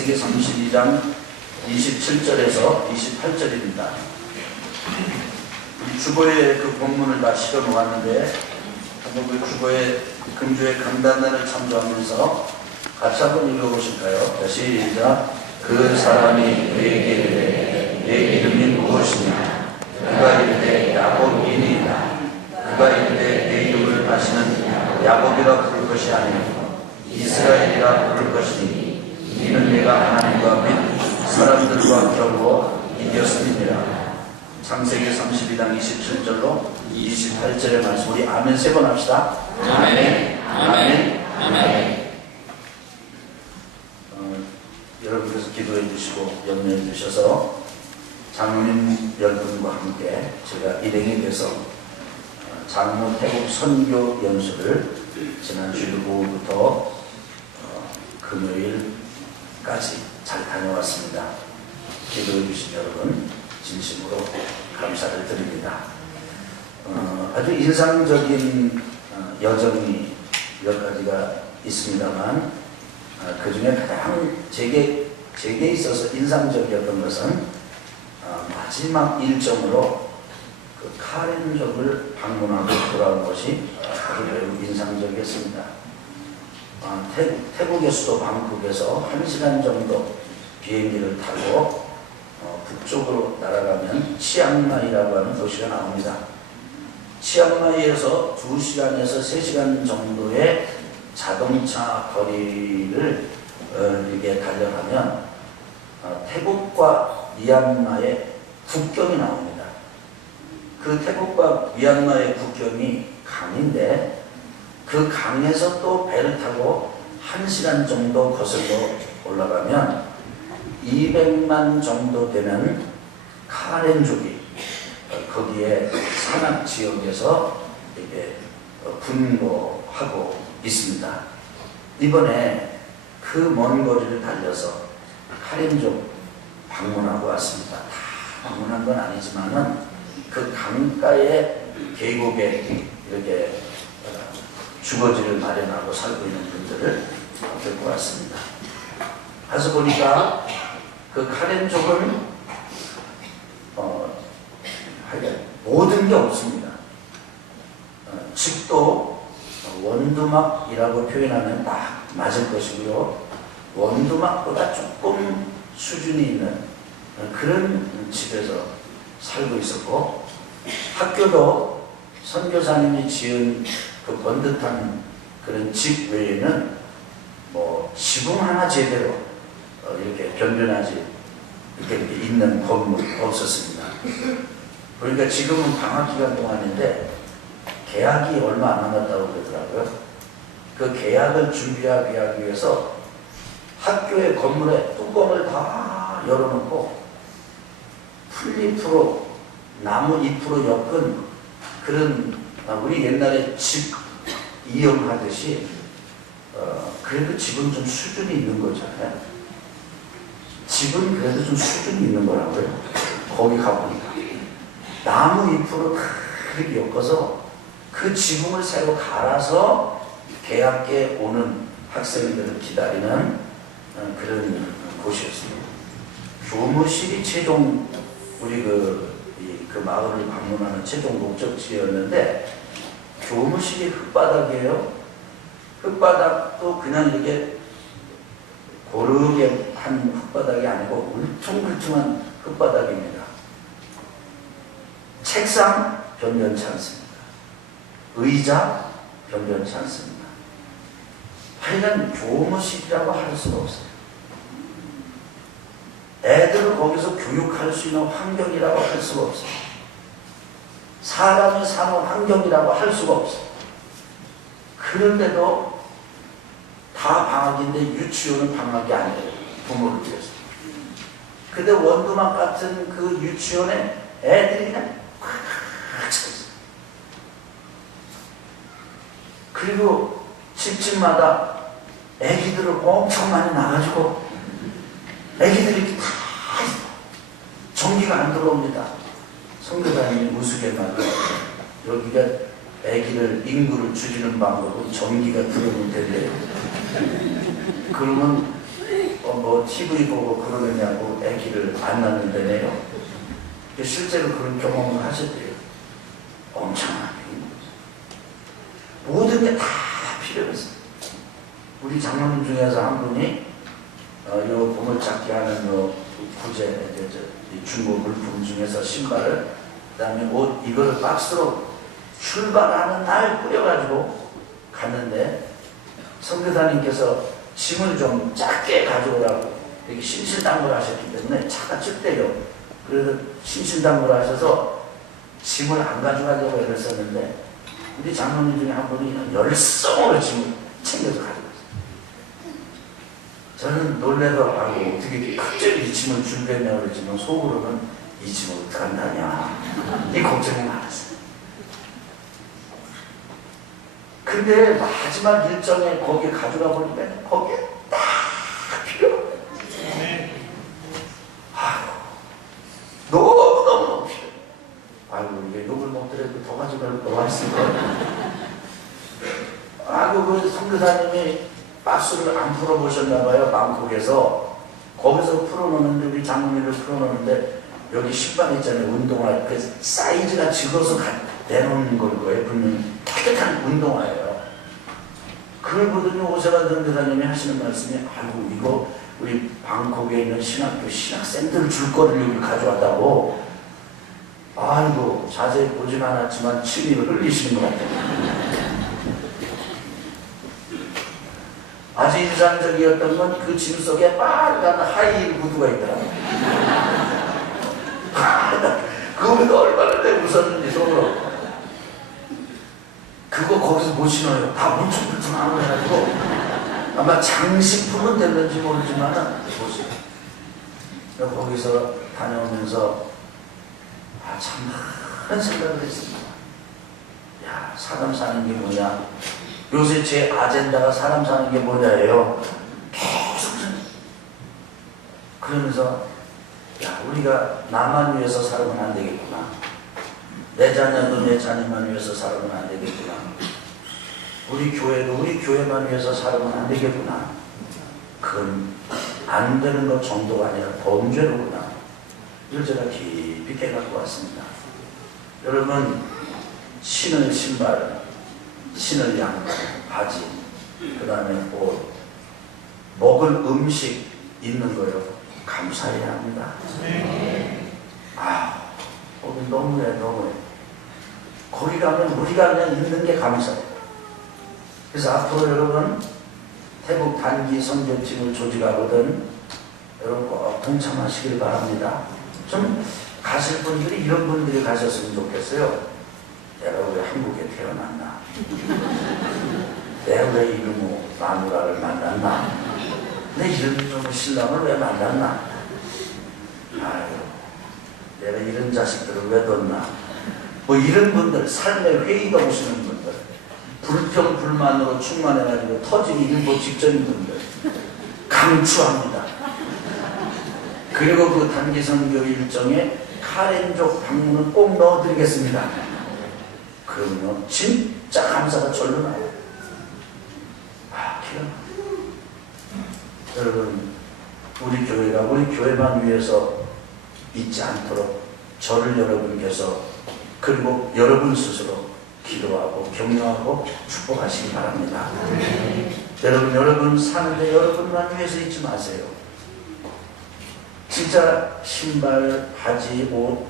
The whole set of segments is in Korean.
창세기 32장 27절에서 28절입니다. 이 주보의 그 본문을 다 실어 놓았는데 한번 그 주보의 금주의 강단단을 참조하면서 같이 한번 읽어보실까요? 시작. 그 사람이 그에게 이르되 내 이름이 무엇이냐? 그가 이르되 야곱이니이다. 그가 이르되 내 이름을 다시는 야곱이라 부를 것이 아니요 이스라엘이라 부를 것이니 이는 내가 하나님과 및 사람들과 겨루어 이겼음이니라. 창세기 32장 27절로 28절의 말씀, 우리 아멘 세 번 합시다. 아멘, 아멘, 아멘. 여러분께서 기도해 주시고 염려해 주셔서 장로님 여러분과 함께 제가 일행이 돼서 장로 태국 선교 연수를 지난 주일 오후부터 금요일까지 잘 다녀왔습니다. 기도해 주신 여러분 진심으로 감사를 드립니다. 아주 인상적인 여정이 몇 가지가 있습니다만 그 중에 가장 제게 있어서 인상적이었던 것은 마지막 일정으로 그 카렌족을 방문하고 돌아온 것이 아주 매우 인상적이었습니다. 태국의 수도 방콕에서 1시간 정도 비행기를 타고 북쪽으로 날아가면 치앙마이라고 하는 도시가 나옵니다. 치앙마이에서 2시간에서 3시간 정도의 자동차 거리를 이렇게 달려가면 태국과 미얀마의 국경이 나옵니다. 그 태국과 미얀마의 국경이 강인데 그 강에서 또 배를 타고 1시간 정도 거슬러 올라가면 200만 정도 되는 카렌족이 거기에 산악 지역에서 이렇게 분고하고 있습니다. 이번에 그 먼 거리를 달려서 카렌족 방문하고 왔습니다. 다 방문한 건 아니지만은 그 강가의 계곡에 이렇게 주거지를 마련하고 살고 있는 분들을 데리고 왔습니다. 가서 보니까 그 카렌족은 모든 게 없습니다. 집도 원두막이라고 표현하면 딱 맞을 것이고요. 원두막보다 조금 수준이 있는 그런 집에서 살고 있었고, 학교도 선교사님이 지은 그 번듯한 그런 집 외에는 뭐 지붕 하나 제대로 이렇게 변변하지 이렇게 있는 건물 없었습니다. 그러니까 지금은 방학 기간 동안인데 개학이 얼마 안 남았다고 그러더라고요. 그 개학을 준비하기 위해서 학교의 건물에 뚜껑을 다 열어놓고 풀잎으로 나무 잎으로 엮은 그런 우리 옛날에 집 이용하듯이 그래도 집은 좀 수준이 있는 거잖아요. 집은 그래도 좀 수준이 있는 거라고요. 거기 가보니까 나무 잎으로 그렇게 엮어서 그 지붕을 새로 갈아서 개학기에 오는 학생들을 기다리는 그런 곳이었습니다. 교무실이 최종 우리 그 마을을 방문하는 최종 목적지였는데 교무실이 흙바닥이에요. 흙바닥도 그냥 이렇게 고르게 한 흙바닥이 아니고 울퉁불퉁한 흙바닥입니다. 책상 변변치 않습니다. 의자 변변치 않습니다. 하여간 교무실이라고 할 수가 없어요. 애들을 거기서 교육할 수 있는 환경이라고 할 수가 없어요. 사람이 사는 환경이라고 할 수가 없어요. 그런데도 다 방학인데 유치원은 방학이 아니에요. 부모를 위해서. 근데 원두막 같은 그 유치원에 애들이 그냥 꽉 찼어요. 그리고 집집마다 애기들을 엄청 많이 나가지고 애기들이 다 전기가 안 들어옵니다. 선교사님이 우스갯말로 여기가 애기를 인구를 줄이는 방법은 전기가 들어오면 된대요. 그러면 뭐 TV 보고 그러느냐고 아기를 안 낳는다네요. 실제로 그런 경험을 하셨대요. 엄청나게. 모든 게 다 필요했어요. 우리 장로님 중에서 한 분이 요 보물찾기 하는 요 부재, 중고 물품 중에서 신발을, 그 다음에 옷, 이거를 박스로 출발하는 날 뿌려가지고 갔는데, 선교사님께서 짐을 좀 작게 가져오라고 이렇게 신실당부를 하셨기 때문에 차가 춥대요. 그래서 신실당부를 하셔서 짐을 안 가져가려고 그랬었는데, 우리 장로님 중에 한 분이 열성으로 짐을 챙겨서 가져갔어요. 저는 놀래더라고. 어떻게 갑자기 이 짐을 준비했냐고 그랬지만 속으로는 이 짐을 어떡한다냐, 이 걱정이 많았어요. 근데 마지막 일정에 거기에 가져가 보니까 거기에 딱 필요한 거예요. 너무너무 필요해요. 아이고, 이게 욕을 먹더라도 더 가져갈 거 왔을 거예요. 아이고, 그 선교사님이 박스를 안 풀어보셨나봐요. 방콕에서. 거기서 풀어놓는데, 우리 장로님을 풀어놓는데, 여기 신발 있잖아요. 운동화. 그 사이즈가 적어서 내놓는 걸 거예요. 분명히 깨끗한 운동화예요. 그걸 보더니 오세반 선교사님이 하시는 말씀이, 아이고, 이거 우리 방콕에 있는 신학교 신학생들 줄 거를 여기 가져왔다고. 아이고, 자세히 보진 않았지만 침이 흘리시는 것 같아요. 아주 인상적이었던 건 그 짐 속에 빨간 하이힐 구두가 있더라고요. 그거보다 얼마나 내 웃었는지 속으로. 그거 거기서 못 신어요. 다 물퉁물퉁하고 해가지고 아마 장식품은 됐는지 모르지만 못 신어요. 거기서 다녀오면서 참 많은 생각을 했습니다. 야, 사람 사는 게 뭐냐. 요새 제 아젠다가 사람 사는 게 뭐냐예요. 계속 그러면서, 야, 우리가 나만 위해서 살면 안 되겠구나. 내 자녀도 내 자녀만 위해서 살면 안 되겠구나. 우리 교회도 우리 교회만 위해서 살면 안 되겠구나. 그건 안 되는 것 정도가 아니라 범죄로구나. 이걸 제가 깊이 깨닫고 왔습니다. 여러분, 신을 신발, 신을 양말, 바지, 그 다음에 옷, 먹을 음식 있는 거요. 감사해야 합니다. 아, 거기 너무해, 너무해. 거기 가면 우리가 그냥 있는 게 감사해요. 그래서 앞으로 여러분, 태국 단기 선교팀을 조직하거든 여러분 꼭 동참하시길 바랍니다. 좀 가실 분들이 이런 분들이 가셨으면 좋겠어요. 내가 왜 한국에 태어났나? 내가 왜 이놈의 마누라를 만났나? 내 이런 신랑을 왜 만났나? 아유, 내가 이런 자식들을 왜 뒀나? 뭐 이런 분들, 삶에 회의가 오시는 분들, 불평, 불만으로 충만해가지고 터지기 일보 직전인 분들, 강추합니다. 그리고 그 단기 선교 일정에 카렌족 방문을 꼭 넣어드리겠습니다. 그러면 진짜 감사가 절로 나와요. 아, 기가 막혀요. 여러분, 우리 교회가 우리 교회만 위해서 있지 않도록 저를 여러분께서 그리고 여러분 스스로 기도하고 격려하고 축복하시기 바랍니다. 여러분 사는데 여러분만 위해서 있지 마세요. 진짜 신발, 바지, 옷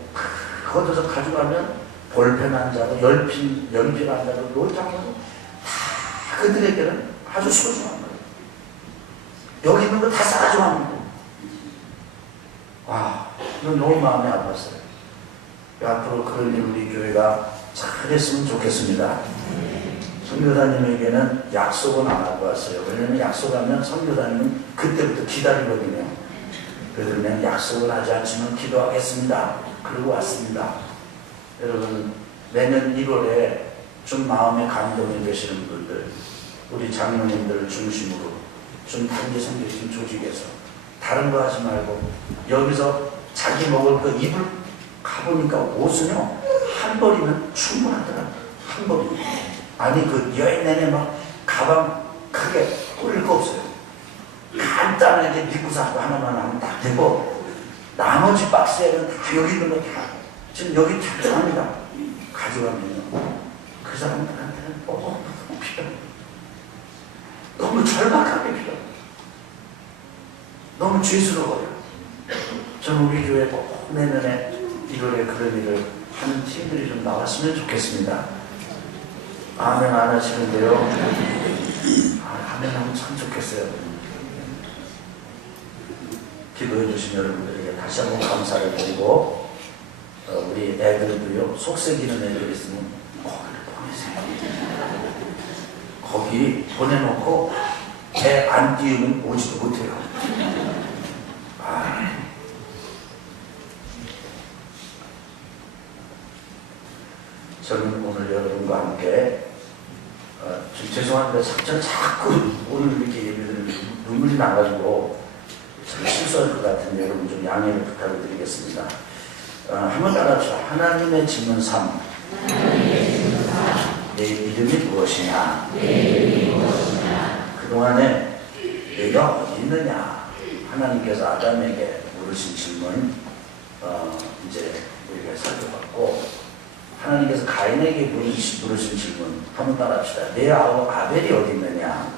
걷어서 가져가면 볼펜 한 자루, 연필 한 자루, 노트하면 다 그들에게는 아주 소중한 거예요. 여기 있는 거 다 싸가지고 하는 거예요. 와, 이건 너무 마음이 아팠어요. 앞으로 그런 일 우리 교회가 잘했으면 좋겠습니다. 선교사님에게는 약속은 안 하고 왔어요. 왜냐하면 약속하면 선교사님은 그때부터 기다리거든요. 그래서 그냥 약속을 하지 않지만 기도하겠습니다. 그러고 왔습니다. 여러분, 내년 1월에 좀 마음에 감동이 되시는 분들, 우리 장로님들을 중심으로 좀 단기 선교팀 조직해서 다른 거 하지 말고 여기서 자기 먹을 거 입을 가보니까 옷은요 한 벌이면 충분하더라고요. 한 벌이. 아니 그 여행 내내 막 가방 크게 꾸릴 거 없어요. 간단히 간단하게 믿고서 하나만 하면 딱 되고, 나머지 박스에는 다 여기 있는 거 다 지금 여기 작정합니다. 가져가면요, 그 사람들한테는 너무 필요해요. 너무 절박하게 필요해요. 너무 죄스러워요. 저는 우리 교회 꼭 내년에 1월에 그런 일을 하는 팀들이 좀 나왔으면 좋겠습니다. 아멘 안 하시는데요. 아멘 하면 참 좋겠어요. 기도해 주신 여러분들에게 다시 한번 감사를 드리고, 우리 애들도요, 속썩이는 애들 있으면 거기를 보내세요. 거기 보내놓고 애 안 띄우면 오지도 못해요. 저는 오늘 여러분과 함께, 좀 죄송한데 저는 자꾸 오늘 이렇게 예배드리면 눈물이 나가지고 참 실수할 것 같은데 여러분 좀 양해를 부탁을 드리겠습니다. 한번 따라합시다. 하나님의 짓는 삶. 내 이름이 무엇이냐? 그동안에 내가 어디 있느냐? 하나님께서 아담에게 물으신 질문, 이제 우리가 살펴봤고, 하나님께서 가인에게 물으신 질문 한번 따라합시다. 내 아우 아벨이 어디 있느냐?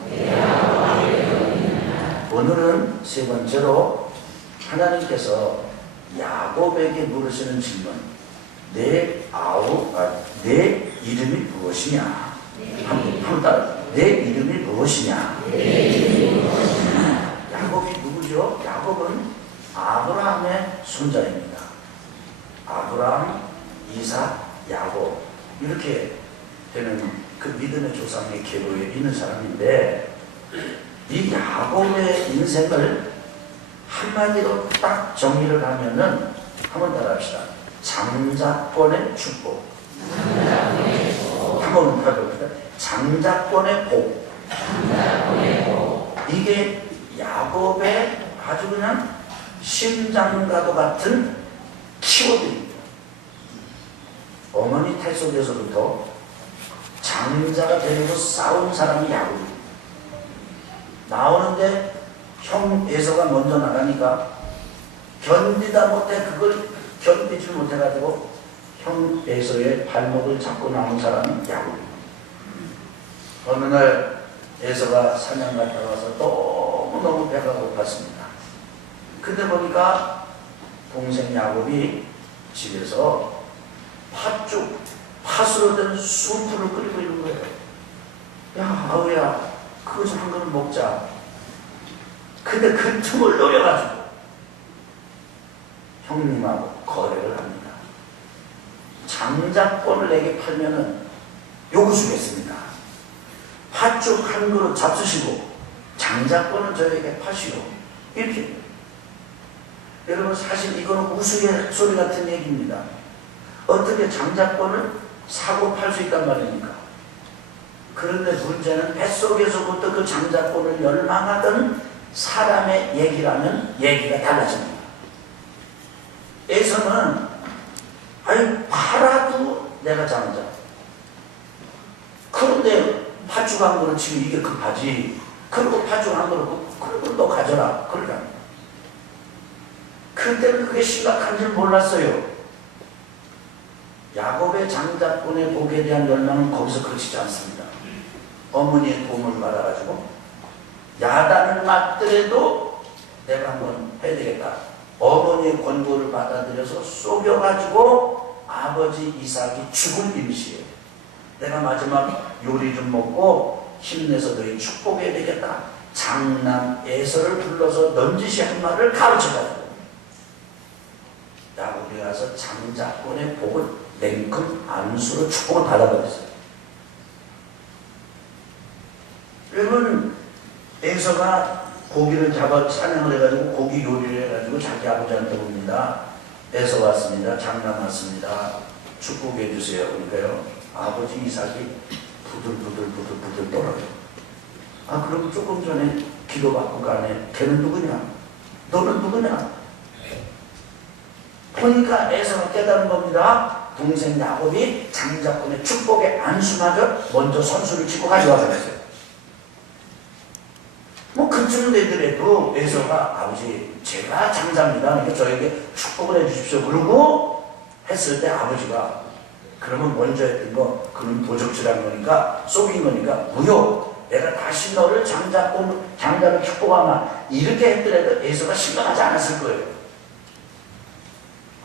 오늘은 세 번째로 하나님께서 야곱에게 물으시는 질문, 내 이름이 무엇이냐? 한번 따라. 내 이름이 무엇이냐? 야곱이 누구죠? 야곱은 아브라함의 손자입니다. 아브라함, 이삭, 야곱, 이렇게 되는 그 믿음의 조상의 계보에 있는 사람인데, 이 야곱의 인생을 한마디로 딱 정리를 하면은 한번 따라합시다. 장자권의 축복. 한번 해봅시다. 장자권의 복. 이게 야곱의 아주 그냥 심장과도 같은 키워드입니다. 어머니 태 속에서부터 장자가 되려고 싸운 사람이 야곱입니다. 나오는데 형 에서가 먼저 나가니까 견디다 못해, 그걸 견디지 못해가지고 형 에서의 발목을 잡고 나온 사람이 야곱입니다. 어느 날 에서가 사냥 갔다 와서 너무너무 배가 고팠습니다. 근데 보니까 동생 야곱이 집에서 팥으로 된 수프를 끓이고 있는 거예요. 야, 아우야, 그거 좀 한 그릇 먹자. 근데 그 틈을 노려가지고 형님하고 거래를 합니다. 장자권을 내게 팔면은 요구 주겠습니다. 팥죽 한 그릇 잡수시고 장자권을 저에게 파시오. 이렇게. 여러분, 사실 이거는 우스갯소리 같은 얘기입니다. 어떻게 장자권을 사고 팔 수 있단 말입니까? 그런데 문제는 뱃속에서부터 그 장자권을 열망하던 사람의 얘기라면 얘기가 달라집니다. 에서는 아니 팔아도 내가 장자. 그런데 팥죽 한 그릇 지금 이게 급하지. 그리고 팥죽 한 그릇 그리고 너 가져라. 그러니까 그때는 그게 심각한 줄 몰랐어요. 야곱의 장자권의 복에 대한 열망은 거기서 그치지 않습니다. 어머니의 도움을 받아가지고 야단을 맞더라도 내가 한번 해야 되겠다. 어머니의 권고를 받아들여서 속여가지고 아버지 이삭이 죽을 임시에 내가 마지막 요리 좀 먹고 힘내서 너희 축복해야 되겠다. 장남 에서를 불러서 넌지시 한 말을 가르쳐가지고 야곱이 가서 장자권의 복을 냉큼 안수로 축복을 받아버렸어요. 여러분, 에서가 고기를 잡아 사냥을 해가지고 고기 요리를 해가지고 자기 아버지한테 옵니다. 에서 왔습니다. 장남 왔습니다. 축복해 주세요. 그러니까요, 아버지 이삭이 부들부들 떨어요. 아, 그럼 조금 전에 기도받고 가네. 걔는 누구냐? 너는 누구냐? 보니까 에서가 깨달은 겁니다. 동생 야곱이 장자권의 축복의 안수마저 먼저 선수를 치고 가져와 버렸어요. 뭐 그 그쯤 되더라도 에서가 아버지 제가 장자입니다. 그러니까 저에게 축복을 해주십시오. 그러고 했을 때 아버지가 그러면 먼저 했던 거 그는 도적질한 거니까 속인 거니까 무효. 내가 다시 너를 장자를 축복하마. 이렇게 했더라도 에서가 실망하지 않았을 거예요.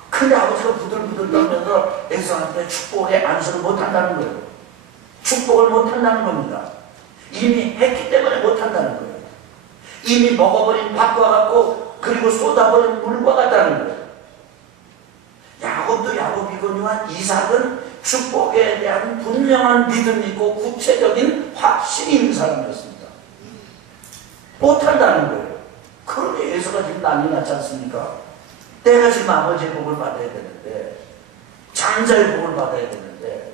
근데 아버지가 부들부들 떨면서 에서한테 축복의 안수를 못한다는 거예요. 축복을 못한다는 겁니다. 이미 했기 때문에 못한다는 거예요. 이미 먹어버린 밥과 같고 그리고 쏟아버린 물과 같다는 거예요. 야곱도 야곱이거니와 이삭은 축복에 대한 분명한 믿음이 있고 구체적인 확신이 있는 사람이었습니다. 못한다는 거예요. 그러니 에서가 지금 난리 났지 않습니까? 내가 지금 아버지의 복을 받아야 되는데 장자의 복을 받아야 되는데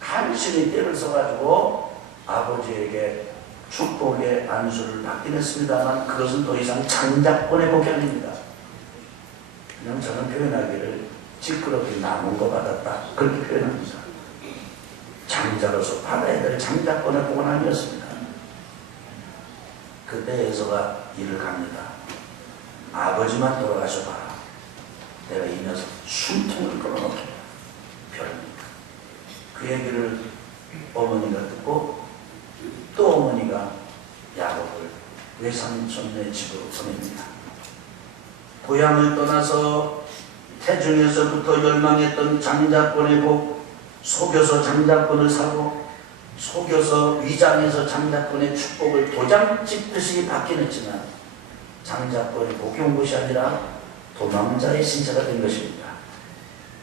간신히 때를 써가지고 아버지에게 축복의 안수를 받긴 했습니다만 그것은 더 이상 장자권의 복이 아닙니다. 그냥 저는 표현하기를 시끄럽게 남은 거 받았다 그렇게 표현합니다. 장자로서 받아야 될 장자권의 복은 아니었습니다. 그때 에서가 일을 갑니다. 아버지만 돌아가셔봐라. 내가 이 녀석 숨통을 끌어놓겠다. 별입니까? 그 얘기를 어머니가 듣고 또 어머니가 야곱을 외삼촌네 집으로 보냅니다. 고향을 떠나서 태중에서부터 열망했던 장자권의 복, 속여서 장자권을 사고 속여서 위장해서 장자권의 축복을 도장 찍듯이 받긴 했지만 장자권의 복이 온 것이 아니라 도망자의 신세가 된 것입니다.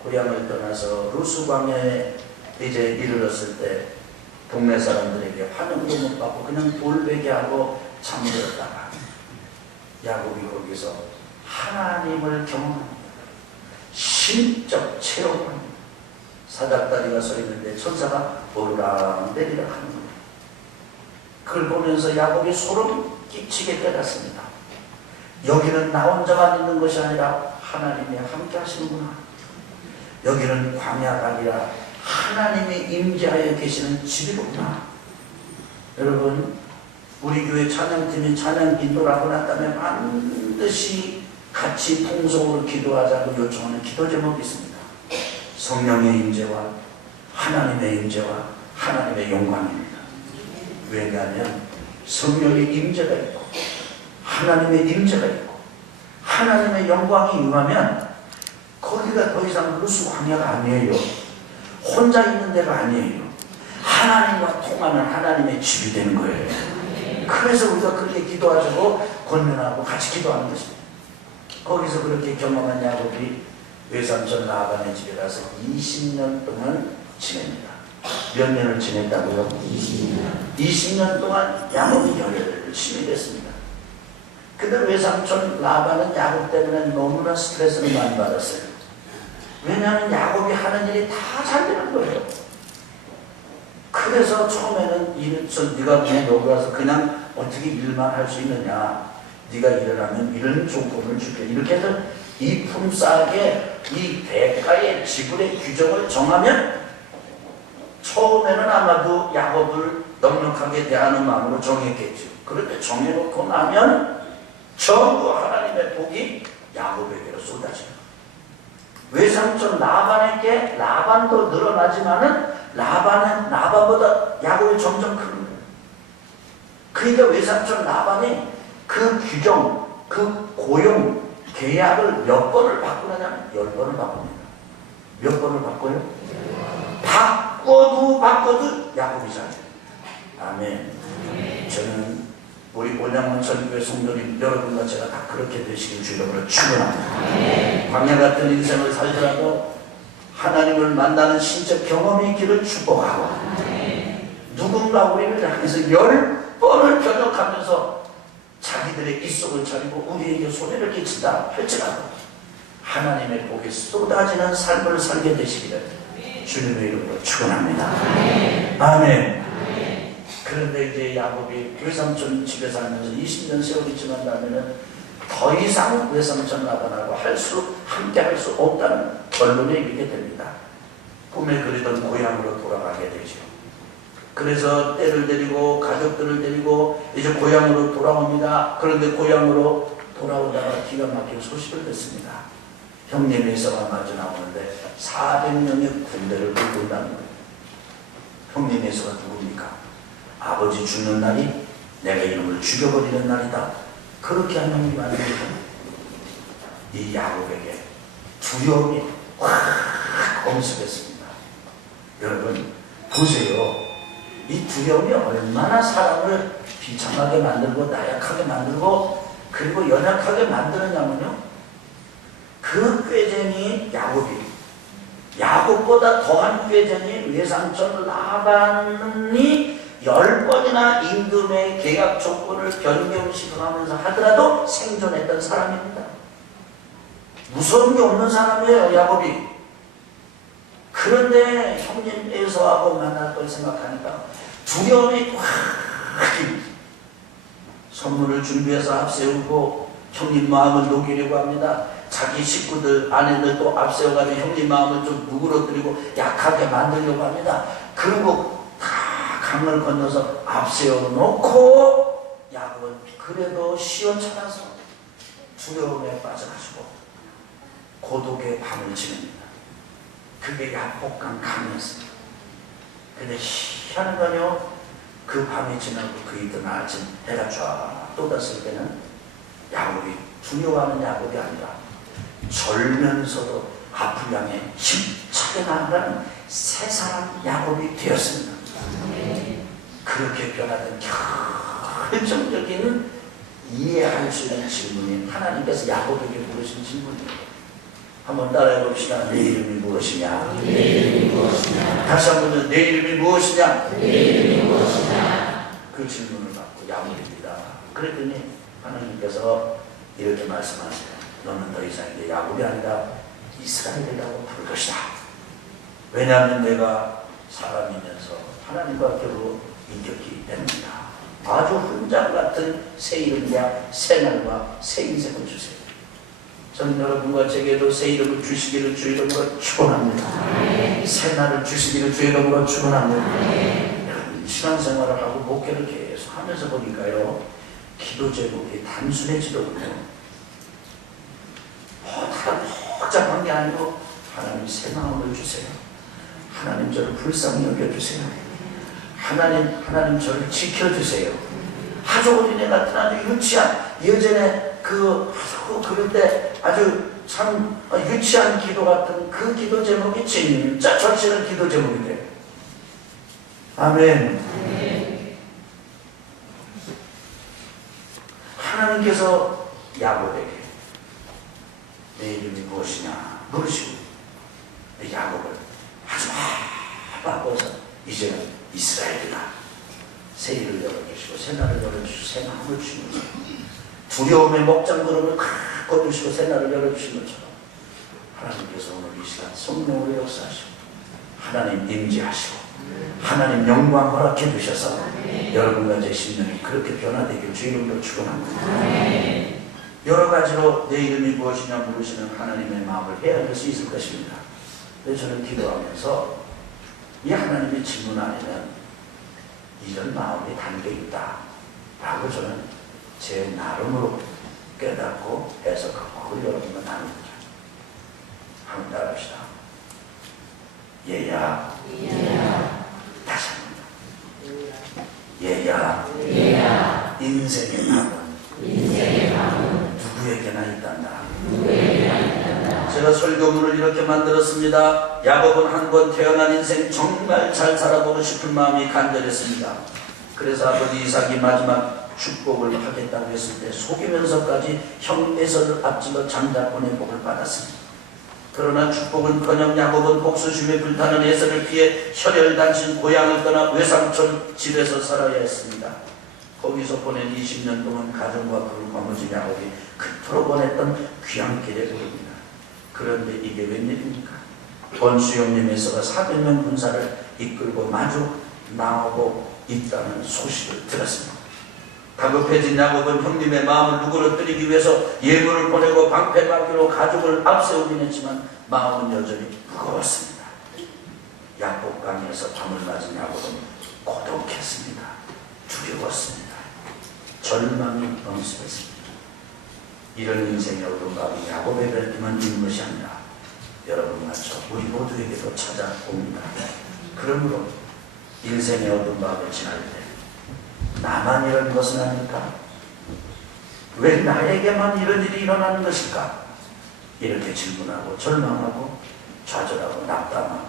고향을 떠나서 루스 광야에 이제 이르렀을 때 동네 사람들에게 환영도 못 받고 그냥 돌베개 하고 잠들었다가 야곱이 거기서 하나님을 경험합니다. 심적 체험합니다. 사닥다리가 서 있는데 천사가 오르락 내리락 하는 겁니다. 그걸 보면서 야곱이 소름 끼치게 깨닫습니다. 여기는 나 혼자만 있는 것이 아니라 하나님이 함께 하시는구나. 여기는 광야가 아니라 하나님이 임재하여 계시는 집이구나. 여러분, 우리 교회 찬양팀이 찬양 인도를 하고 났다면 반드시 같이 통성으로 기도하자고 요청하는 기도 제목이 있습니다. 성령의 임재와 하나님의 임재와 하나님의 영광입니다. 왜냐하면 성령의 임재가 있고 하나님의 임재가 있고 하나님의 영광이 임하면 거기가 더 이상 루스 광야가 아니에요. 혼자 있는 데가 아니에요. 하나님과 통하는 하나님의 집이 되는 거예요. 그래서 우리가 그렇게 기도하자고 권면하고 같이 기도하는 것입니다. 거기서 그렇게 경험한 야곱이 외삼촌 라반의 집에 가서 20년 동안 지냅니다. 몇 년을 지냈다고요? 20년 동안 야곱이 열심히 됐습니다. 근데 외삼촌 라반은 야곱 때문에 너무나 스트레스를 많이 받았어요. 왜냐하면 야곱이 하는 일이 다 잘 되는 거예요. 그래서 처음에는 네가 그냥 여기 와서 그냥 어떻게 일만 할 수 있느냐. 네가 일을 하면 이런 조건을 줄게. 이렇게 해서 이 품삯의 이 대가의 지불의 규정을 정하면 처음에는 아마도 야곱을 넉넉하게 대하는 마음으로 정했겠죠. 그런데 정해놓고 나면 전부 하나님의 복이 야곱에게로 쏟아져요. 외삼촌 라반에게 라반도 늘어나지만은 라반보다 야곱이 점점 큰 거예요. 그러니까 외삼촌 라반이 그 규정, 그 고용, 계약을 몇 번을 바꾸느냐면 10번을 바꿉니다. 몇 번을 바꿔요? 바꿔도 야곱이 잘해요. 아멘. 저는 우리 온양원 전교회 성도님 여러분과 제가 다 그렇게 되시길 주님으로 축원합니다. 광야 같은 인생을 살더라도 하나님을 만나는 신적 경험이 있기를 축복하고 누군가 우리를 향해서 10번을 변혁하면서 자기들의 입속을 차리고 우리에게 손해를 끼친다 할지라도 하나님의 복이 쏟아지는 삶을 살게 되시기를 주님의 이름으로 축원합니다. 아멘. 그런데 이제 야곱이 외삼촌 집에 살면서 20년 세월이 지난 다음에는 더 이상 외삼촌 라반하고 함께 할 수 없다는 결론에 이르게 됩니다. 꿈에 그리던 고향으로 돌아가게 되죠. 그래서 때를 데리고 가족들을 데리고 이제 고향으로 돌아옵니다. 그런데 고향으로 돌아오다가 기가 막힌 소식을 듣습니다. 형님 에서가 마주 나오는데 400명의 군대를 끌고 온다는 거예요. 형님 에서가 누굽니까? 아버지 죽는 날이 내가 이놈을 죽여버리는 날이다. 그렇게 한 형님 아닙니까? 이 야곱에게 두려움이 확 엄습했습니다. 여러분 보세요. 이 두려움이 얼마나 사람을 비참하게 만들고 나약하게 만들고 그리고 연약하게 만드느냐면요. 그 꾀쟁이 야곱보다 더한 꾀쟁이 외삼촌 라반이 10번이나 임금의 계약 조건을 변경시켜가면서 하더라도 생존했던 사람입니다. 무서운 게 없는 사람이에요, 야곱이. 그런데 형님 에서하고 만날 걸 생각하니까 두려움이 확 선물을 준비해서 앞세우고 형님 마음을 녹이려고 합니다. 자기 식구들, 아내들도 앞세워가지고 형님 마음을 좀 누그러뜨리고 약하게 만들려고 합니다. 그리고 다 강을 건너서 앞세워놓고 야곱은 그래도 시원찮아서 두려움에 빠져가지고 고독의 밤을 지냅니다. 그게 야복강 강이었습니다. 근데 희한한 건요, 그 밤이 지나고 그 이튿날 아침 해가 쫙 돋았을 때는 야곱이 두려워하는 야곱이 아니라 절면서도 앞을 향해 힘차게 나아가는 새 사람 야곱이 되었습니다. 그렇게 변화된 결정적인 이해할 수 있는 질문이 하나님께서 야곱에게 물으신 질문이에요. 한번 따라해 봅시다. 내 이름이 무엇이냐? 내 이름이 무엇이냐? 다시 한번 내 이름이 무엇이냐? 내 이름이 무엇이냐? 그 질문을 받고 야곱입니다. 그랬더니 하나님께서 이렇게 말씀하세요. 너는 더 이상 이제 야곱이 아니라 이스라엘이라고 부를 것이다. 왜냐하면 내가 사람이면서 하나님과 겨루 인격이 됩니다. 아주 훈장 같은 새 이름과 새 날과 새 인생을 주세요. 저는 여러분과 제게도 새 이름을 주시기를 주 이름으로 축원합니다. 새 날을 주시기를 주 이름으로 축원합니다. 여러분 신앙생활을 하고 목회를 계속 하면서 보니까요, 기도 제목이 단순해지더군요. 다 복잡한 게 아니고 하나님 새 마음을 주세요. 하나님 저를 불쌍히 여겨주세요. 하나님 저를 지켜주세요. 아주 어린애 같은 아주 유치한 예전에 그럴 때 아주 참 유치한 기도 같은 그 기도 제목이 진짜 절실한 기도 제목이 돼요. 아멘. 하나님께서 야곱에게 내 이름이 무엇이냐 물으시고 야곱을 아주 바꿔서 이제는 이스라엘이다. 새 일을 열어주시고 새 날을 열어주시고 새 마음을 주시는 것처럼 두려움의 목장구름을 탁 꺼주시고 새 날을 열어주신 것처럼 하나님께서 오늘 이 시간 성령으로 역사하시고 하나님 임재하시고 하나님 영광 허락해 주셔서 여러분과 제 심령이 그렇게 변화되길 주 이름으로 축원합니다. 여러 가지로 내 이름이 무엇이냐 물으시는 하나님의 마음을 헤아릴 수 있을 것입니다. 그래서 저는 기도하면서 이 하나님의 질문 안에는 이런 마음이 담겨 있다 라고 저는 제 나름으로 깨닫고 해석하고 그걸 여러분과 나눕니다. 한번 따라합시다. 얘야 다시 한번 얘야 인생의 마음은 누구에게나 있단다. 제가 설교문을 이렇게 만들었습니다. 야곱은 한 번 태어난 인생 정말 잘 살아보고 싶은 마음이 간절했습니다. 그래서 아버지 이삭이 마지막 축복을 하겠다고 했을 때 속이면서까지 형 에서를 앞질러 장자권의 복을 받았습니다. 그러나 축복은커녕 야곱은 복수심에 불타는 에서를 피해 혈혈단신 고향을 떠나 외삼촌 집에서 살아야 했습니다. 거기서 보낸 20년 동안 가정과 그를 거머쥔 야곱이 그토록 원했던 귀향길에 오릅니다. 그런데 이게 웬일입니까? 권수영님에서가 400명 군사를 이끌고 마주 나오고 있다는 소식을 들었습니다. 다급해진 야곱은 형님의 마음을 누그러뜨리기 위해서 예물을 보내고 방패막이로 가족을 앞세우긴 했지만 마음은 여전히 무거웠습니다. 야복강에서 밤을 맞은 야곱은 고독했습니다. 두려웠습니다. 절망이 엄습했습니다. 이런 인생의 어두운 밤이 야곱에게만 있는 것이 아니라 여러분과 저 우리 모두에게도 찾아옵니다. 그러므로 인생의 어두운 밤을 지날 때 나만 이런 것은 아닐까? 왜 나에게만 이런 일이 일어나는 것일까? 이렇게 질문하고 절망하고 좌절하고 낙담하고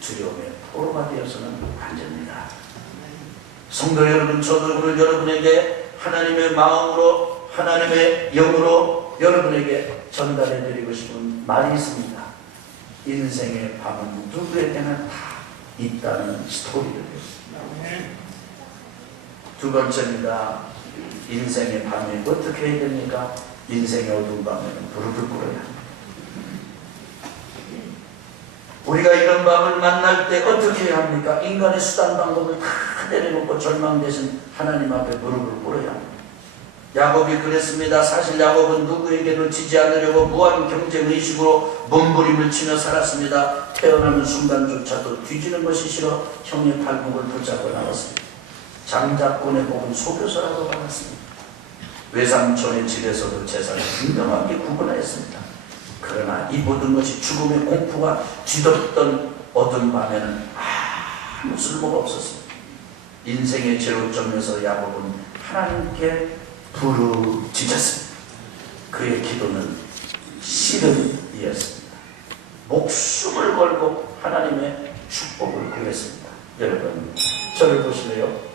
두려움의 포로가 되어서는 안 됩니다. 성도 여러분, 저도 오늘 여러분에게 하나님의 마음으로 하나님의 영으로 여러분에게 전달해 드리고 싶은 말이 있습니다. 인생의 밤은 누구에게나 다 있다는 스토리를. 두 번째입니다. 인생의 밤에 어떻게 해야 됩니까? 인생의 어두운 밤에는 무릎을 꿇어야 합니다. 우리가 이런 밤을 만날 때 어떻게 해야 합니까? 인간의 수단 방법을 다 내려놓고 절망되신 하나님 앞에 무릎을 꿇어야 합니다. 야곱이 그랬습니다. 사실 야곱은 누구에게도 지지 않으려고 무한 경쟁의식으로 몸부림을 치며 살았습니다. 태어나는 순간조차도 뒤지는 것이 싫어 형의 발목을 붙잡고 나왔습니다. 장자권의 복은 소교서라고 받았습니다. 외삼촌의 집에서도 재산을 분명하게 구분하였습니다. 그러나 이 모든 것이 죽음의 공포가 뒤덮던 어두운 밤에는 아무 쓸모가 없었습니다. 인생의 제로점에서 야곱은 하나님께 부르짖었습니다. 그의 기도는 씨름이었습니다. 목숨을 걸고 하나님의 축복을 구했습니다. 여러분, 저를 보실래요?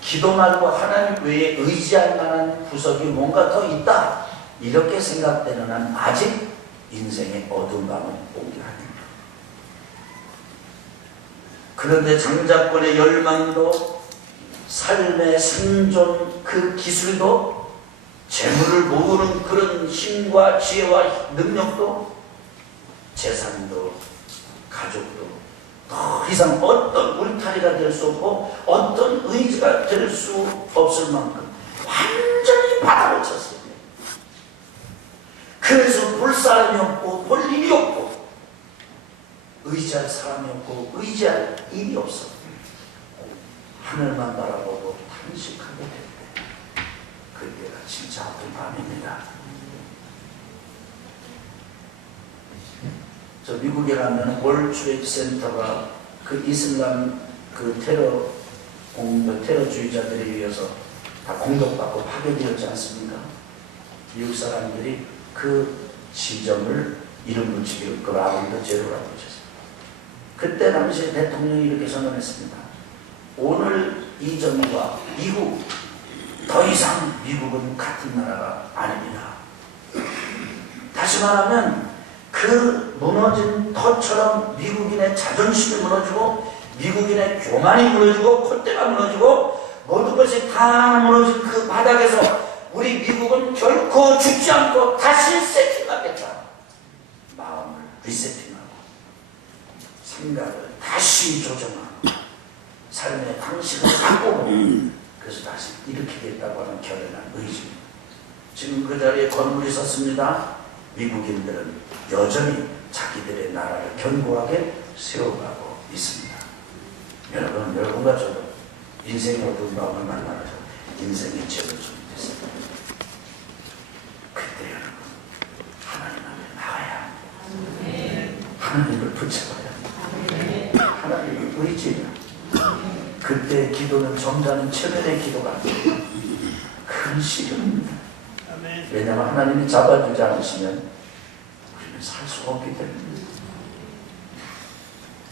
기도 말고 하나님 외에 의지할 만한 구석이 뭔가 더 있다, 이렇게 생각되는 한 아직 인생의 어두운 밤을 온 게 아닙니다. 그런데 장자권의 열망도 삶의 생존 그 기술도 재물을 모으는 그런 힘과 지혜와 능력도 재산도 가족도 더 이상 어떤 울타리가 될 수 없고 어떤 의지가 될 수 없을 만큼 완전히 바닥을 쳤어요. 그래서 볼 사람이 없고 볼 일이 없고 의지할 사람이 없고 의지할 일이 없어. 하늘만 바라보고 탄식하게 될 때, 그때가 진짜 어떤 밤입니다. 저 미국에 가면 월트레이드 센터가 그 이슬람 그 테러주의자들에 의해서 다 공격받고 파괴되었지 않습니까? 미국 사람들이 그 지점을 이름 붙이기로 그 라운드 제로라고 붙였어요. 그때 당시에 대통령이 이렇게 선언했습니다. 오늘 이 점과 이후 더 이상 미국은 같은 나라가 아닙니다. 다시 말하면 그 무너진 터처럼 미국인의 자존심이 무너지고 미국인의 교만이 무너지고 콧대가 무너지고 모든 것이 다 무너진 그 바닥에서 우리 미국은 결코 죽지 않고 다시 세팅하겠다. 마음을 리세팅하고 생각을 다시 조정하고 삶의 방식을 바꾸고 그래서 다시 일으키겠다고 하는 결연한 의지입니다. 지금 그 자리에 건물이 섰습니다. 미국인들은 여전히 자기들의 나라를 견고하게 세워가고 있습니다. 여러분과 저도 인생의 어두운 밤을 만나서 인생의 제로점이 됐습니다. 그때 여러분, 하나님 앞에 나가야 합니다. 하나님을 붙잡아야 합니다. 하나님을 의지해야 합니다. 그때 기도는 점잖은 체면의 기도가 아니에요. 큰 시련입니다. 왜냐하면 하나님이 잡아주지 않으시면 우리는 살 수가 없기 때문입니다.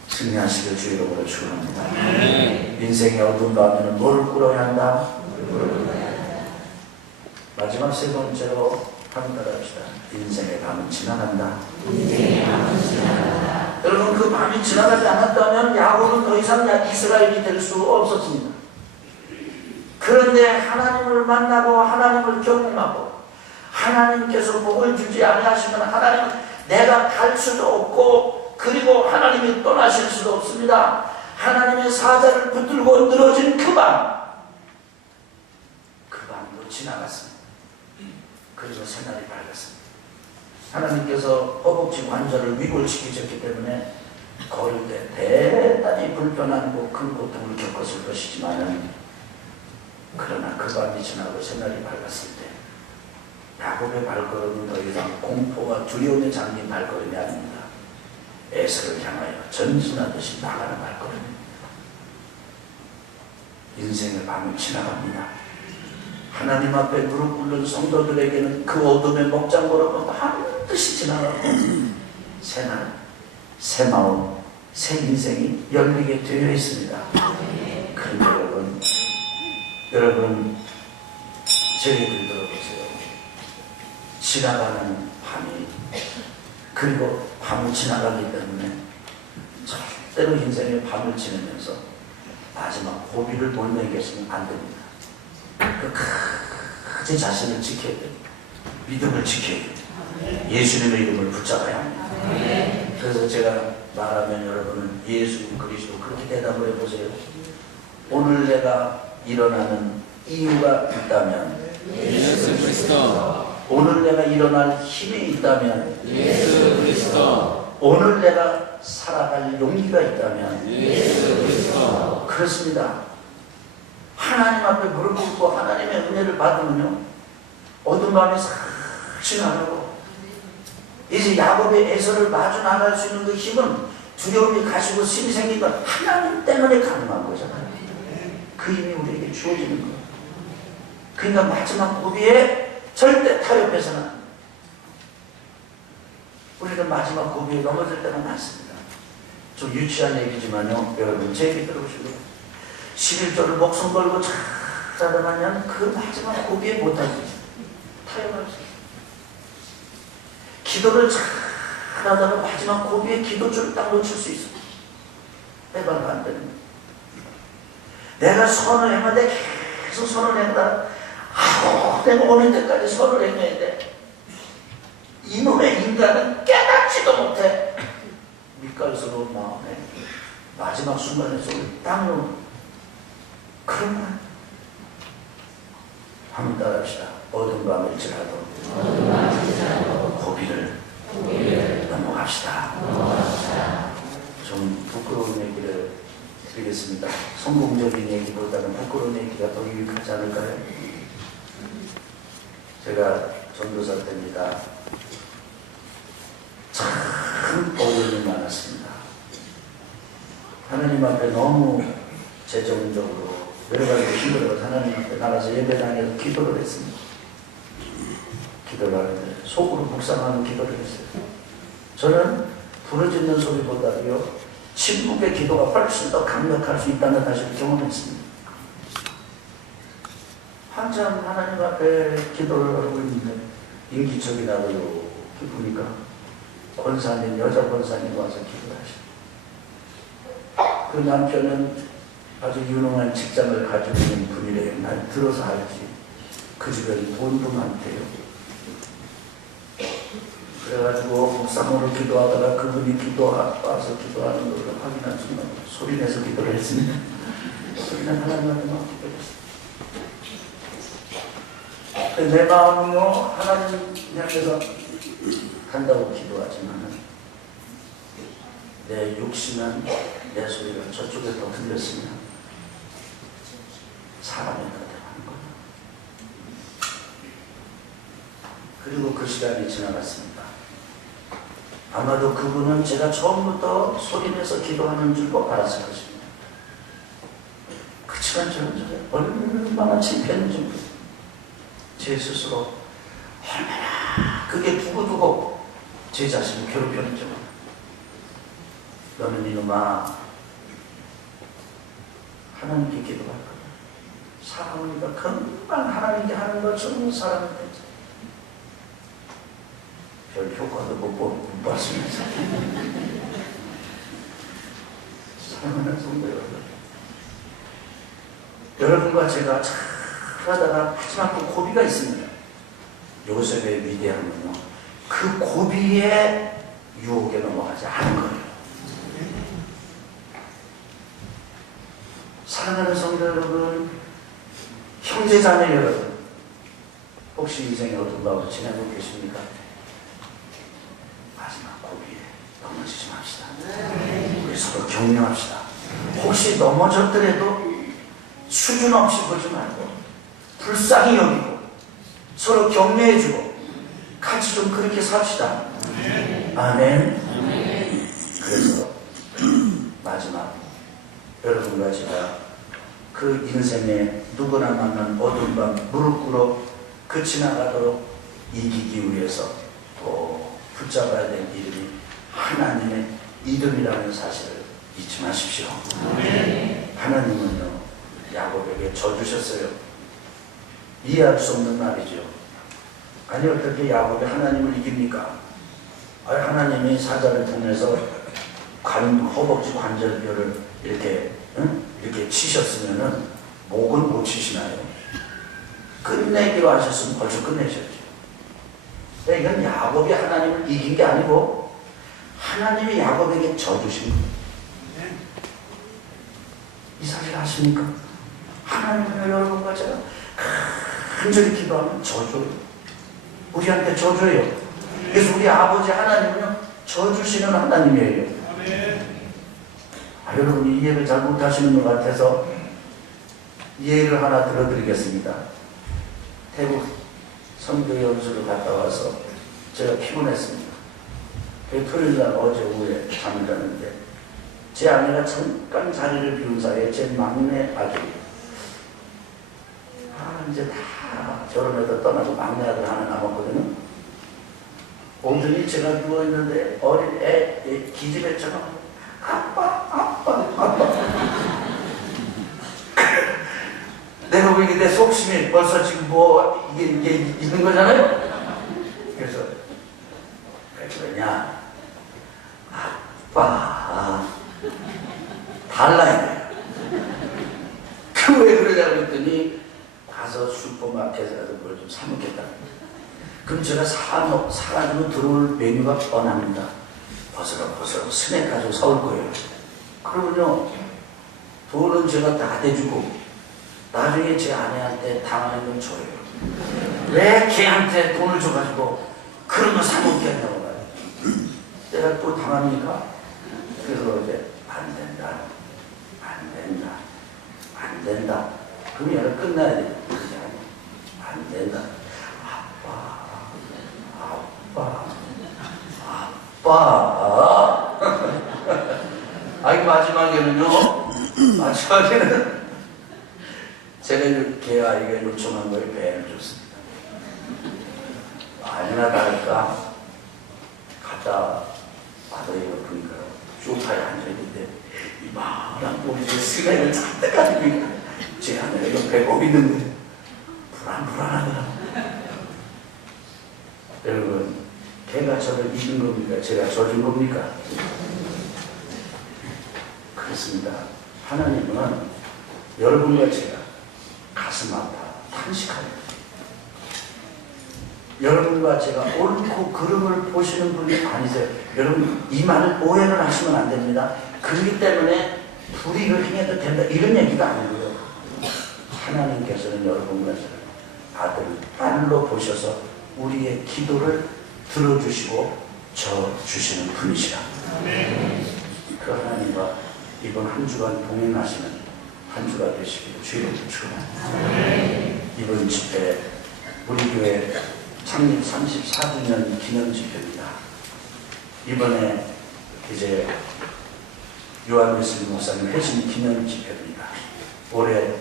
승리하시길 주 이름으로 축원합니다. 인생의 어두운 밤에는 뭐를 꿇어야 한다? 마지막 세 번째로 한따라합시다. 인생의 밤은 지나간다. 여러분, 그 밤이 지나가지 않았다면 야곱은 더 이상 이스라엘이 될 수 없었습니다. 그런데 하나님을 만나고 하나님을 경험하고 하나님께서 복을 주지 아니하시면 하나님은 내가 갈 수도 없고 그리고 하나님이 떠나실 수도 없습니다. 하나님의 사자를 붙들고 늘어진 그 밤도 지나갔습니다. 그리고 새날이 밝았습니다. 하나님께서 허벅지 관절을 위골시키셨기 때문에 걸을 때 대단히 불편하고 큰 고통을 겪었을 것이지만은, 그러나 그 밤이 지나고 새날이 밝았을 때 야곱의 발걸음은 더 이상 공포와 두려움에 잠긴 발걸음이 아닙니다. 에서를 향하여 전진하듯이 나가는 발걸음입니다. 인생의 밤을 지나갑니다. 하나님 앞에 무릎 꿇는 성도들에게는 그 어둠의 먹장 걸음은 반드시 지나가고 새날, 새 마음, 새 인생이 열리게 되어 있습니다. 그런데 여러분 제 얘기를 들어보세요. 지나가는 밤이, 그리고 밤이 지나가기 때문에 절대로 인생의 밤을 지내면서 마지막 고비를 못 내겠으면 안 됩니다. 끝까지 자신을 지켜야 됩니다. 믿음을 지켜야 됩니다. 예수님의 이름을 붙잡아야 합니다. 그래서 제가 말하면 여러분은 예수 그리스도 그렇게 대답을 해보세요. 오늘 내가 일어나는 이유가 있다면 예수 그리스도. 오늘 내가 일어날 힘이 있다면 예수 그리스도. 오늘 내가 살아갈 용기가 있다면 예수 그리스도. 그렇습니다. 하나님 앞에 무릎 꿇고 하나님의 은혜를 받으면요, 어둠 밤이 싹 지나가고 이제 야곱의 에서를 마주 나갈 수 있는 그 힘은 두려움이 가시고 힘이 생긴 건 하나님 때문에 가능한 거잖아요. 그 힘이 우리에게 주어지는 거예요. 그러니까 마지막 고비에 절대 타협해서는 안 돼요. 우리는 마지막 고비에 넘어질 때가 많습니다. 좀 유치한 얘기지만요, 여러분 제 얘기 들어보시고 11조를 목숨 걸고 찾아다니면 그 마지막 고비에 못하지. 타협할 수 있어요. 기도를 잘하다가 마지막 고비에 기도줄을 딱 놓칠 수 있어요. 해봐도 안 되는 거예요. 내가 선을 행하되 계속 선을 행하다 내가 오는 데까지 선을 행해야 돼. 이놈의 인간은 깨닫지도 못해. 밑가루스러운 마음에 마지막 순간에 손을 딱 놓는, 그러면 한번 따라합시다. 어두운 밤일지라도 고비를 넘어갑시다. 좀 부끄러운 얘기를 드리겠습니다. 성공적인 얘기보다는 부끄러운 얘기가 더 유익하지 않을까요? 제가 전도사 때입니다. 참 어려움이 많았습니다. 하나님 앞에 너무 재정적으로 여러 가지로 힘들어서 하나님 앞에 나가서 예배당에서 기도를 했습니다. 기도를 하는데 속으로 묵상하는 기도를 했어요. 저는 부르짖는 소리보다요 침묵의 기도가 훨씬 더 강력할 수 있다는 사실을 경험했습니다. 한참 하나님 앞에 기도를 하고 있는데 인기척이 나고요. 보니까 권사님, 여자 권사님 와서 기도하시고, 그 남편은 아주 유능한 직장을 가지고 있는 분이래요. 난 들어서 알지. 그 주변에 돈도 많대요. 그래가지고 목사모로 기도하다가 그분이 와서 기도하는 걸 확인한 순간 소리내서 기도를 했습니다. 소리는 하나님 앞에 막 기도했어요. 내 마음이요 하나님 향해서 간다고 기도하지만 내 육신은 내 소리가 저쪽에 더 들렸으면 사람의 대답하는 거예요. 그리고 그 시간이 지나갔습니다. 아마도 그분은 제가 처음부터 소리내서 기도하는 줄도 알았을 것입니다. 그치만 저는 얼마나 창피했는지 제 스스로 얼마나 그게 두고두고 제 자신을 괴롭혔는지 몰라요. 너는 이놈아 하나님께 기도할 거야. 사랑하니까 금방 하나님께 하는 것처럼 사랑을 했죠. 별 효과도 못 봤으면서 사랑하는 성도 여러분과 제가 잘하다가 마지막 그 고비가 있습니다. 요셉의 위대함은요 그 고비의 유혹에 넘어가지 않은 거예요. 사랑하는 성도 여러분, 형제자매 여러분, 혹시 인생의 어떤 마음을 지내고 계십니까? 마지막 고비에 넘어지지 맙시다. 서로 격려합시다. 혹시 넘어졌더라도 수준 없이 보지 말고 불쌍히 여기고 서로 격려해주고 같이 좀 그렇게 삽시다. 아멘. 그래서 마지막 여러분과 제가 그 인생에 누구나 만난 어두운 밤 무릎 꿇어 그 지나가도록 이기기 위해서 꼭 붙잡아야 될 이름이 하나님의 이름이라는 사실을 잊지 마십시오. 하나님은요 야곱에게 져주셨어요. 이해할 수 없는 말이죠. 아니 어떻게 야곱이 하나님을 이깁니까? 하나님이 사자를 통해서 허벅지 관절뼈를 이렇게 이렇게 치셨으면은 목은 못 치시나요? 끝내기로 하셨으면 벌써 끝내셨죠. 이건 야곱이 하나님을 이긴 게 아니고 하나님이 야곱에게 져주신 거예요. 이 사실 아십니까? 하나님은 여러분과 제가 간절히 기도하면 져줘요. 우리한테 져줘요. 그래서 우리 아버지 하나님은요 져주시는 하나님이에요. 여러분이 이해를 잘 못하시는 것 같아서 예를 하나 들어드리겠습니다. 태국 선교 연수를 갔다 와서 제가 피곤했습니다. 토요일날 어제 오후에 잠을 잤는데 제 아내가 잠깐 자리를 비운 사이에 제 막내 아들이 이제 다 결혼해서 떠나고 막내 아들 하나 남았거든요. 오더니 제가 누워있는데 어린 애 기집애처럼 아빠 내가 보기에 내 속심이 벌써 지금 뭐 이게 있는 거잖아요. 그래서 왜 그러냐, 아빠 달라 이거야. 왜 그러냐 그랬더니 가서 슈퍼마켓에 가서 뭘 좀 사 먹겠다. 그럼 제가 사가지고 들어올 메뉴가 뻔합니다. 버스럭버스럭 스낵 가지고 사올 거예요. 그러면요 돈은 제가 다 대주고 나중에 제 아내한테 당하는 건 저예요. 왜 걔한테 돈을 줘가지고 그런 거 사 먹게 하냐고 말이에요. 내가 또 당합니까? 그래서 이제 안 된다. 그럼 얘를 끝나야 돼. 그게 아니야. 안 된다. 아빠. 아니 마지막에는 제가 이렇게 아이가 요청한 거에 배를 줬습니다. 아니나 다를까 갔다 바다에 보니까 소파에 앉아있는데 이만한 몸집의 쓰레기를 잔뜩 가지고 있고 제 아내가 옆에 거기 있는데 불안하더라고요. 여러분, 걔가 저를 이긴 겁니까? 제가 져준 겁니까? 그렇습니다. 하나님은 여러분과 제가 가슴 아파 탄식합니다. 여러분과 제가 옳고 그름을 보시는 분이 아니세요. 여러분 이 말을 오해를 하시면 안 됩니다. 그렇기 때문에 불의를 행해도 된다 이런 얘기가 아니고요. 하나님께서는 여러분과 저를 아들로 보셔서 우리의 기도를 들어주시고 져주시는 분이시라. 그 하나님과 이번 한 주간 동행하시는 한 주가 되시기를 주의 축원합니다. 이번 집회 우리 교회 창립 34주년 기념 집회입니다. 이번에 이제 요한메슬 목사님 회심 기념 집회입니다. 올해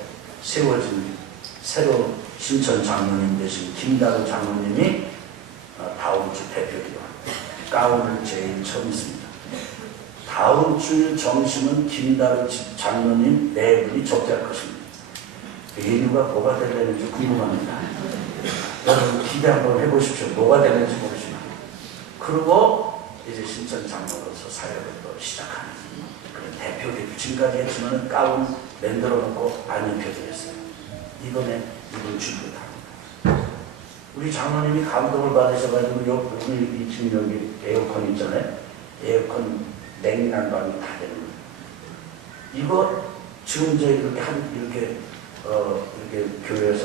세워진 새로 신천 장로님 되신 김다루 장로님이 다음 주 대표기도 합니다. 가운을 제일 처음 있습니다. 다음 주 점심은 김다루 장로님 네 분이 접대할 것입니다. 그 이유가 뭐가 되려는지 궁금합니다. 여러분 기대 한번 해보십시오. 뭐가 되는지 모르지만. 그리고 이제 신천 장로로서 사역을 또 시작하는 그런 대표 지금까지 했지만 가운 만들어 놓고 안 입혀드렸어요. 이번 주부터 합니다. 우리 장로님이 감동을 받으셔가지고 우리 지금 여기 에어컨 있잖아요. 에어컨 냉난방이 다 되는 거예요. 이거 지금 이제 이렇게 교회에서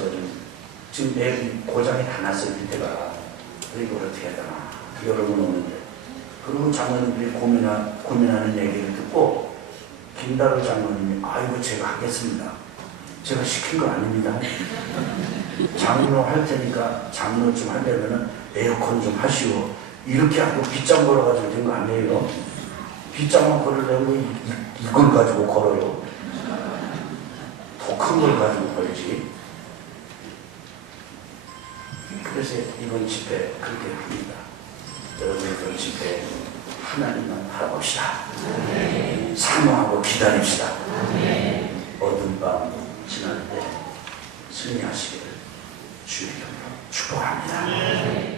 지금 내 고장이 다 났어요. 밑에가. 이걸 어떻게 해야 되나. 여러분 오는데. 그리고 장로님들이 고민하는 얘기를 듣고 김다로 장로님이 아이고 제가 하겠습니다. 제가 시킨 거 아닙니다. 장로 할 테니까 장로 좀 하려면은 에어컨 좀 하시오. 이렇게 하고 빗장 걸어가지고 된 거 아니에요. 빗장만 걸으려면 이걸 가지고 걸어요. 더 큰 걸 가지고 걸지. 그래서 이번 집회 그렇게 합니다. 여러분 이번 집회 하나님만 바라봅시다. 사모하고 기다립시다. 어두운 밤 지날 때 승리하시기를 주의 이름으로 축복합니다.